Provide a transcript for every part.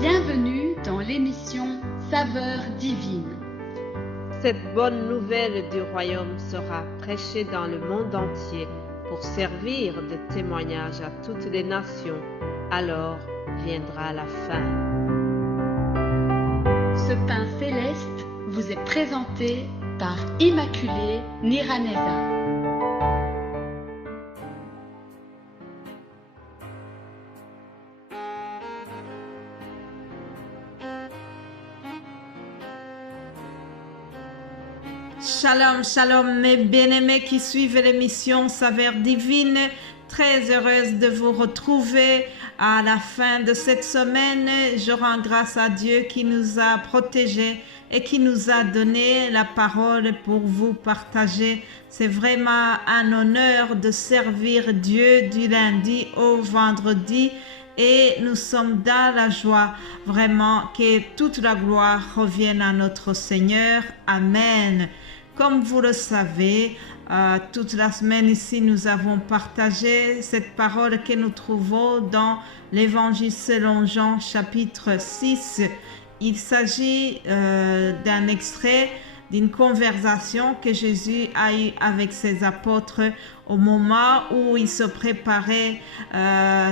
Bienvenue dans l'émission Saveurs divines. Cette bonne nouvelle du royaume sera prêchée dans le monde entier pour servir de témoignage à toutes les nations. Alors viendra la fin. Ce pain céleste vous est présenté par Immaculée Niraneza. Shalom, shalom mes bien-aimés qui suivent l'émission Saveurs divines. Très heureuse de vous retrouver à la fin de cette semaine. Je rends grâce à Dieu qui nous a protégés et qui nous a donné la parole pour vous partager. C'est vraiment un honneur de servir Dieu du lundi au vendredi. Et nous sommes dans la joie, vraiment, que toute la gloire revienne à notre Seigneur. Amen. Comme vous le savez, toute la semaine ici, nous avons partagé cette parole que nous trouvons dans l'Évangile selon Jean, chapitre 6. Il s'agit d'un extrait d'une conversation que Jésus a eue avec ses apôtres au moment où il se préparait.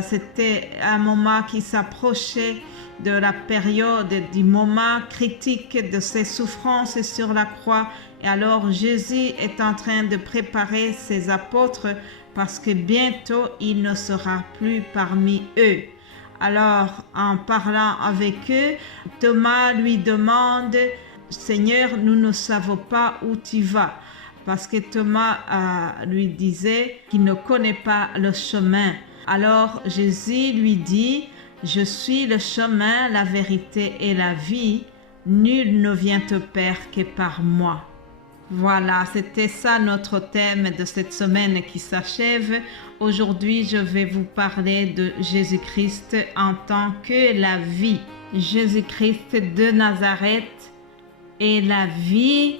C'était un moment qui s'approchait de la période, du moment critique de ses souffrances sur la croix. Et alors Jésus est en train de préparer ses apôtres parce que bientôt il ne sera plus parmi eux. Alors en parlant avec eux, Thomas lui demande: Seigneur, nous ne savons pas où tu vas. Parce que Thomas lui disait qu'il ne connaît pas le chemin. Alors Jésus lui dit: je suis le chemin, la vérité et la vie. Nul ne vient au Père que par moi. Voilà, c'était ça notre thème de cette semaine qui s'achève. Aujourd'hui, je vais vous parler de Jésus-Christ en tant que la vie. Jésus-Christ de Nazareth est la vie,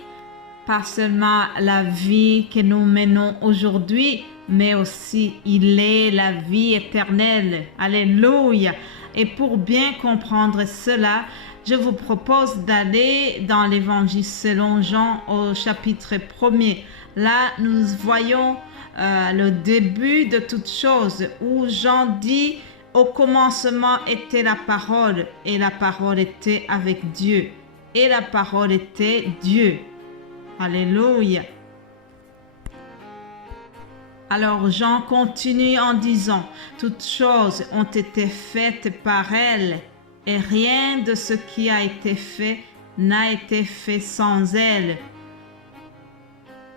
pas seulement la vie que nous menons aujourd'hui, mais aussi il est la vie éternelle. Alléluia! Et pour bien comprendre cela, je vous propose d'aller dans l'Évangile selon Jean au chapitre 1er. Là, nous voyons le début de toutes choses où Jean dit: au commencement était la parole et la parole était avec Dieu et la parole était Dieu. Alléluia. Alors Jean continue en disant: toutes choses ont été faites par elle et rien de ce qui a été fait n'a été fait sans elle.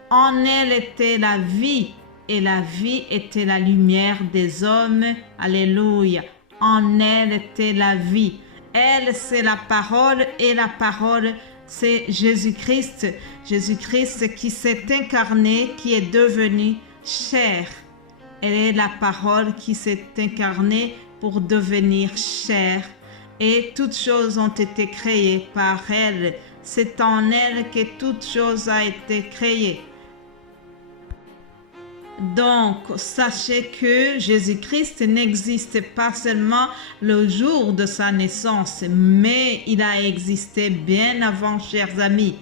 En elle était la vie et la vie était la lumière des hommes. Alléluia. En elle était la vie. Elle, c'est la parole et la parole, c'est Jésus-Christ. Jésus-Christ qui s'est incarné, qui est devenu chair. Elle est la parole qui s'est incarnée pour devenir chair. Et toutes choses ont été créées par elle. C'est en elle que toute chose a été créée. Donc, sachez que Jésus-Christ n'existe pas seulement le jour de sa naissance, mais il a existé bien avant, chers amis.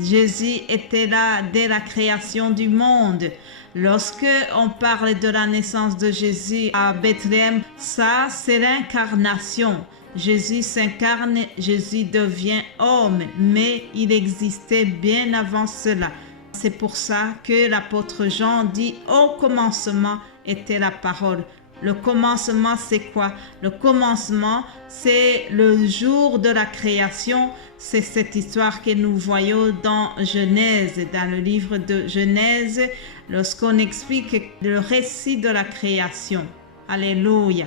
Jésus était là dès la création du monde. Lorsque on parle de la naissance de Jésus à Bethléem, ça, c'est l'incarnation. Jésus s'incarne, Jésus devient homme, mais il existait bien avant cela. C'est pour ça que l'apôtre Jean dit: au commencement était la parole. Le commencement, c'est quoi? Le commencement, c'est le jour de la création. C'est cette histoire que nous voyons dans Genèse, dans le livre de Genèse, lorsqu'on explique le récit de la création. Alléluia.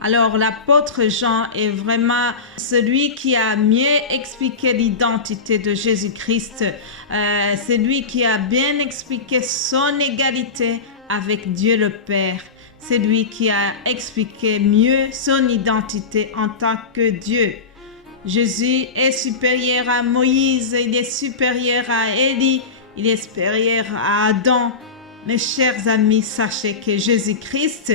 Alors l'apôtre Jean est vraiment celui qui a mieux expliqué l'identité de Jésus-Christ. C'est lui qui a bien expliqué son égalité avec Dieu le Père. C'est lui qui a expliqué mieux son identité en tant que Dieu. Jésus est supérieur à Moïse, il est supérieur à Élie, il est supérieur à Adam. Mes chers amis, sachez que Jésus-Christ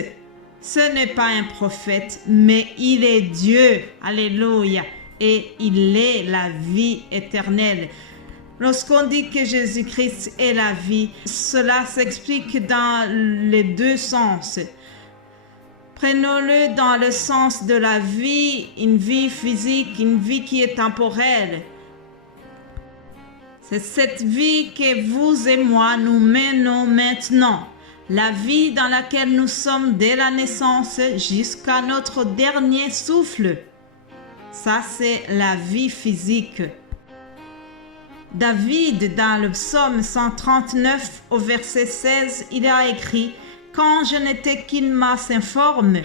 Ce n'est pas un prophète, mais il est Dieu. Alléluia. Et il est la vie éternelle. Lorsqu'on dit que Jésus-Christ est la vie, cela s'explique dans les deux sens. Prenons-le dans le sens de la vie, une vie physique, une vie qui est temporelle. C'est cette vie que vous et moi nous menons maintenant. La vie dans laquelle nous sommes dès la naissance jusqu'à notre dernier souffle. Ça, c'est la vie physique. David, dans le psaume 139, au verset 16, il a écrit « Quand je n'étais qu'une masse informe,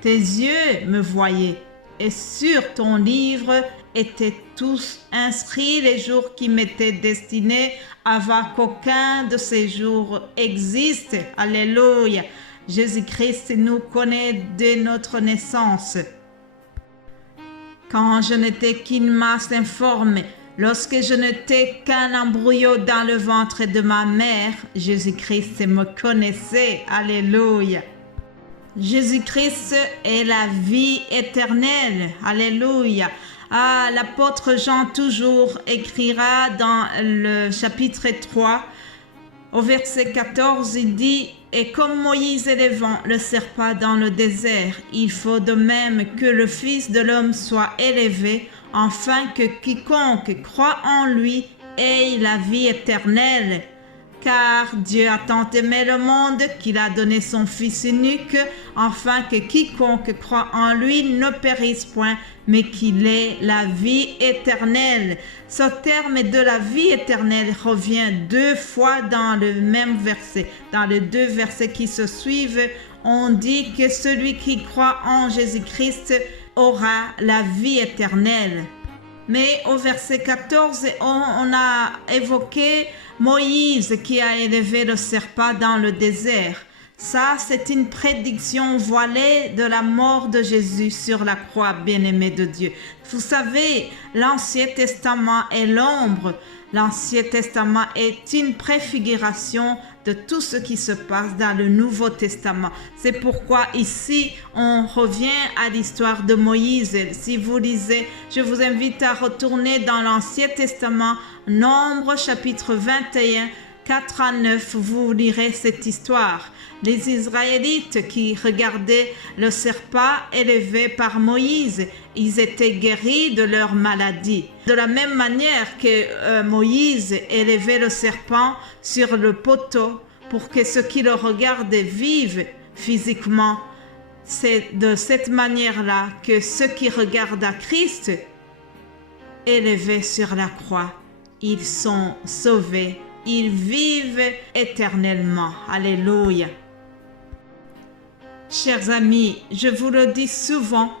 tes yeux me voyaient, et sur ton livre étaient tous inscrits les jours qui m'étaient destinés avant qu'aucun de ces jours existe. » Alléluia. Jésus-Christ nous connaît dès notre naissance. Quand je n'étais qu'une masse informe, lorsque je n'étais qu'un embryon dans le ventre de ma mère, Jésus-Christ me connaissait. Alléluia. Jésus-Christ est la vie éternelle. Alléluia. L'apôtre Jean toujours écrira dans le chapitre 3, au verset 14, il dit « Et comme Moïse élevant le serpent dans le désert, il faut de même que le Fils de l'homme soit élevé, afin que quiconque croit en lui ait la vie éternelle. Car Dieu a tant aimé le monde qu'il a donné son Fils unique, afin que quiconque croit en lui ne périsse point, mais qu'il ait la vie éternelle. » Ce terme de la vie éternelle revient 2 fois dans le même verset. Dans les 2 versets qui se suivent, on dit que celui qui croit en Jésus-Christ aura la vie éternelle. Mais au verset 14, on a évoqué Moïse qui a élevé le serpent dans le désert. Ça, c'est une prédiction voilée de la mort de Jésus sur la croix, bien-aimé de Dieu. Vous savez, l'Ancien Testament est l'ombre. L'Ancien Testament est une préfiguration de tout ce qui se passe dans le Nouveau Testament. C'est pourquoi ici, on revient à l'histoire de Moïse. Si vous lisez, je vous invite à retourner dans l'Ancien Testament, Nombre chapitre 21, 4 à 9, vous lirez cette histoire. Les Israélites qui regardaient le serpent élevé par Moïse, ils étaient guéris de leur maladie. De la même manière que Moïse élevait le serpent sur le poteau pour que ceux qui le regardent vivent physiquement, c'est de cette manière-là que ceux qui regardent à Christ élevé sur la croix, ils sont sauvés. Ils vivent éternellement. Alléluia. Chers amis, je vous le dis souvent,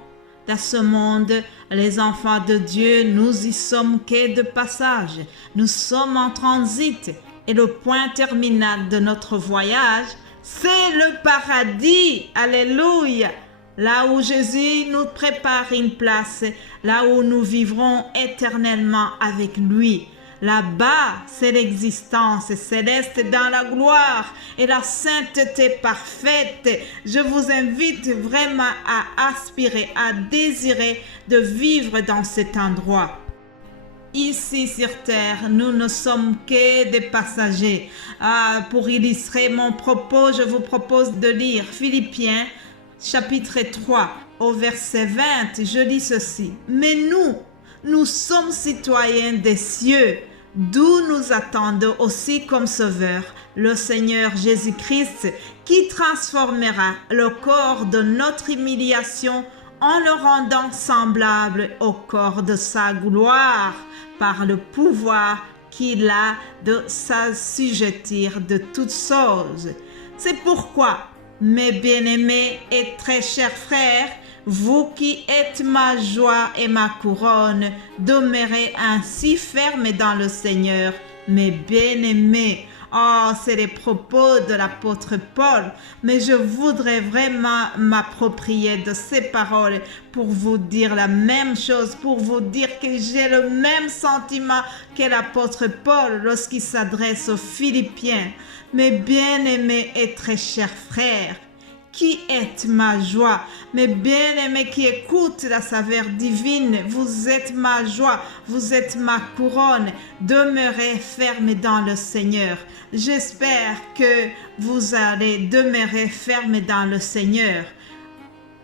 dans ce monde, les enfants de Dieu, nous y sommes que de passage. Nous sommes en transit et le point terminal de notre voyage, c'est le paradis. Alléluia. Là où Jésus nous prépare une place, là où nous vivrons éternellement avec lui. Là-bas, c'est l'existence céleste dans la gloire et la sainteté parfaite. Je vous invite vraiment à aspirer, à désirer de vivre dans cet endroit. Ici sur terre, nous ne sommes que des passagers. Pour illustrer mon propos, je vous propose de lire Philippiens chapitre 3 au verset 20. Je lis ceci. « Mais nous sommes citoyens des cieux, d'où nous attendons aussi comme sauveur le Seigneur Jésus-Christ, qui transformera le corps de notre humiliation en le rendant semblable au corps de sa gloire, par le pouvoir qu'il a de s'assujettir de toutes choses. C'est pourquoi, mes bien-aimés et très chers frères, vous qui êtes ma joie et ma couronne, demeurez ainsi fermes dans le Seigneur, mes bien-aimés. » C'est les propos de l'apôtre Paul, mais je voudrais vraiment m'approprier de ces paroles pour vous dire la même chose, pour vous dire que j'ai le même sentiment que l'apôtre Paul lorsqu'il s'adresse aux Philippiens. Mes bien-aimés et très chers frères, qui êtes ma joie. Mes bien-aimés qui écoutent la saveur divine, vous êtes ma joie, vous êtes ma couronne. Demeurez fermes dans le Seigneur. J'espère que vous allez demeurer fermes dans le Seigneur.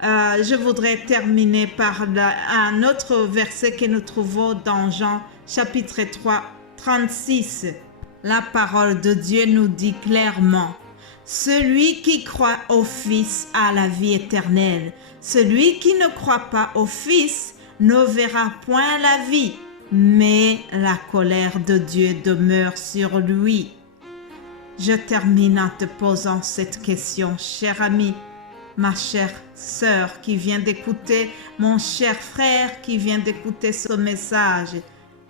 Je voudrais terminer par un autre verset que nous trouvons dans Jean chapitre 3, 36. La parole de Dieu nous dit clairement: celui qui croit au Fils a la vie éternelle. Celui qui ne croit pas au Fils ne verra point la vie, mais la colère de Dieu demeure sur lui. Je termine en te posant cette question, cher ami, ma chère sœur qui vient d'écouter, mon cher frère qui vient d'écouter ce message.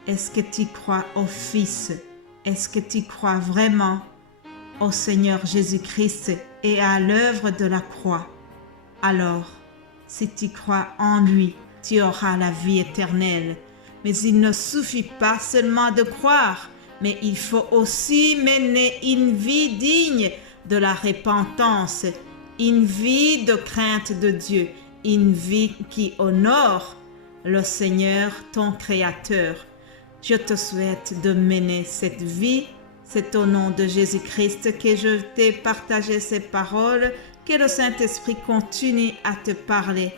Est-ce que tu crois au Fils? Est-ce que tu crois vraiment au Seigneur Jésus-Christ et à l'œuvre de la croix? Alors, si tu crois en lui, tu auras la vie éternelle. Mais il ne suffit pas seulement de croire, mais il faut aussi mener une vie digne de la repentance, une vie de crainte de Dieu, une vie qui honore le Seigneur, ton Créateur. Je te souhaite de mener cette vie. C'est au nom de Jésus-Christ que je t'ai partagé ces paroles. Que le Saint-Esprit continue à te parler.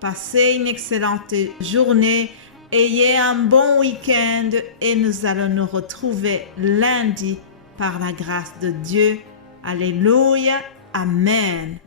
Passez une excellente journée. Ayez un bon week-end et nous allons nous retrouver lundi par la grâce de Dieu. Alléluia. Amen.